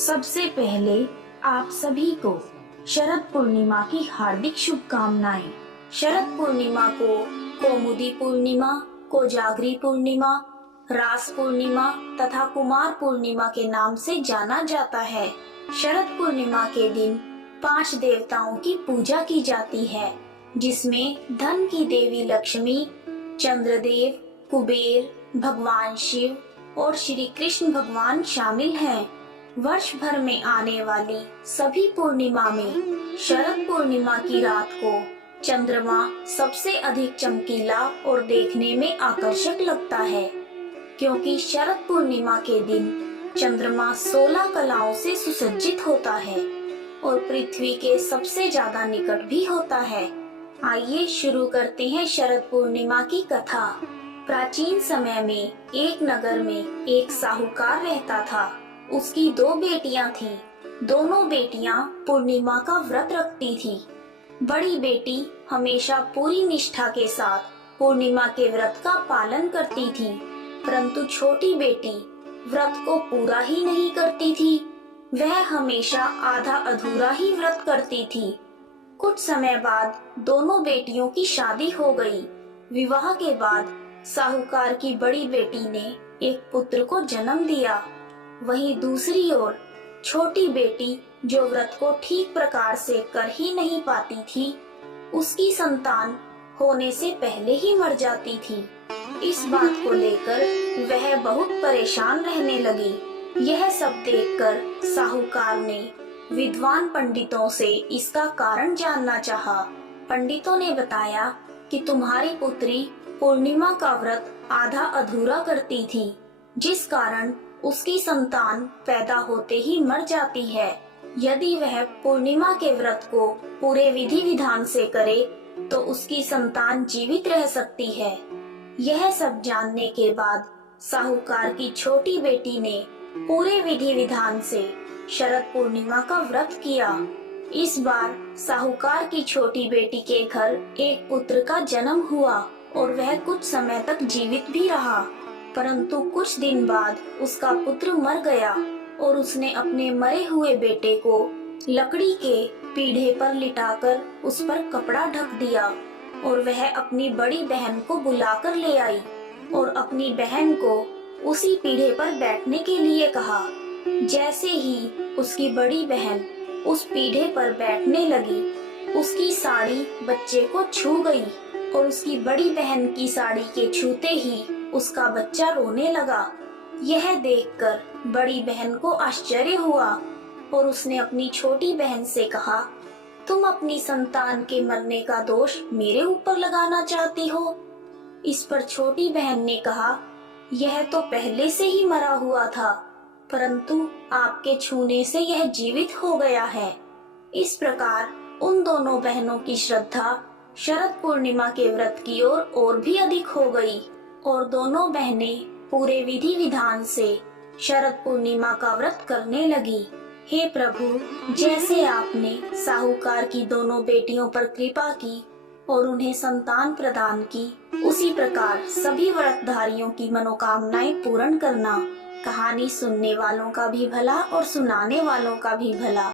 सबसे पहले आप सभी को शरद पूर्णिमा की हार्दिक शुभकामनाएं। शरद पूर्णिमा को कौमुदी पूर्णिमा, कोजागरी पूर्णिमा, रास पूर्णिमा तथा कुमार पूर्णिमा के नाम से जाना जाता है। शरद पूर्णिमा के दिन 5 देवताओं की पूजा की जाती है, जिसमें धन की देवी लक्ष्मी, चंद्रदेव, कुबेर, भगवान शिव और श्री कृष्ण भगवान शामिल हैं। वर्ष भर में आने वाली सभी पूर्णिमा में शरद पूर्णिमा की रात को चंद्रमा सबसे अधिक चमकीला और देखने में आकर्षक लगता है, क्योंकि शरद पूर्णिमा के दिन चंद्रमा 16 कलाओं से सुसज्जित होता है और पृथ्वी के सबसे ज्यादा निकट भी होता है। आइए शुरू करते हैं शरद पूर्णिमा की कथा। प्राचीन समय में एक नगर में एक साहूकार रहता था। उसकी 2 बेटियां थीं। दोनों बेटियां पूर्णिमा का व्रत रखती थी। बड़ी बेटी हमेशा पूरी निष्ठा के साथ पूर्णिमा के व्रत का पालन करती थी, परंतु छोटी बेटी व्रत को पूरा ही नहीं करती थी। वह हमेशा आधा अधूरा ही व्रत करती थी। कुछ समय बाद दोनों बेटियों की शादी हो गई। विवाह के बाद साहूकार की बड़ी बेटी ने एक पुत्र को जन्म दिया। वहीं दूसरी ओर छोटी बेटी, जो व्रत को ठीक प्रकार से कर ही नहीं पाती थी, उसकी संतान होने से पहले ही मर जाती थी। इस बात को लेकर वह बहुत परेशान रहने लगी। यह सब देखकर साहूकार ने विद्वान पंडितों से इसका कारण जानना चाहा। पंडितों ने बताया कि तुम्हारी पुत्री पूर्णिमा का व्रत आधा अधूरा करती थी, जिस कारण उसकी संतान पैदा होते ही मर जाती है। यदि वह पूर्णिमा के व्रत को पूरे विधि विधान से करे तो उसकी संतान जीवित रह सकती है। यह सब जानने के बाद साहूकार की छोटी बेटी ने पूरे विधि विधान से शरद पूर्णिमा का व्रत किया। इस बार साहूकार की छोटी बेटी के घर एक पुत्र का जन्म हुआ और वह कुछ समय तक जीवित भी रहा, परंतु कुछ दिन बाद उसका पुत्र मर गया और उसने अपने मरे हुए बेटे को लकड़ी के पीढ़े पर लिटाकर उस पर कपड़ा ढक दिया और वह अपनी बड़ी बहन को बुलाकर ले आई और अपनी बहन को उसी पीढ़े पर बैठने के लिए कहा। जैसे ही उसकी बड़ी बहन उस पीढ़े पर बैठने लगी, उसकी साड़ी बच्चे को छू गई और उसकी बड़ी बहन की साड़ी के छूते ही उसका बच्चा रोने लगा। यह देखकर बड़ी बहन को आश्चर्य हुआ और उसने अपनी छोटी बहन से कहा, तुम अपनी संतान के मरने का दोष मेरे ऊपर लगाना चाहती हो? इस पर छोटी बहन ने कहा, यह तो पहले से ही मरा हुआ था, परंतु आपके छूने से यह जीवित हो गया है। इस प्रकार उन दोनों बहनों की श्रद्धा शरद पूर्णिमा के व्रत की ओर और भी अधिक हो गई और दोनों बहनें पूरे विधि विधान से शरद पूर्णिमा का व्रत करने लगी। हे प्रभु, जैसे आपने साहूकार की दोनों बेटियों पर कृपा की और उन्हें संतान प्रदान की, उसी प्रकार सभी व्रतधारियों की मनोकामनाएं पूर्ण करना। कहानी सुनने वालों का भी भला और सुनाने वालों का भी भला।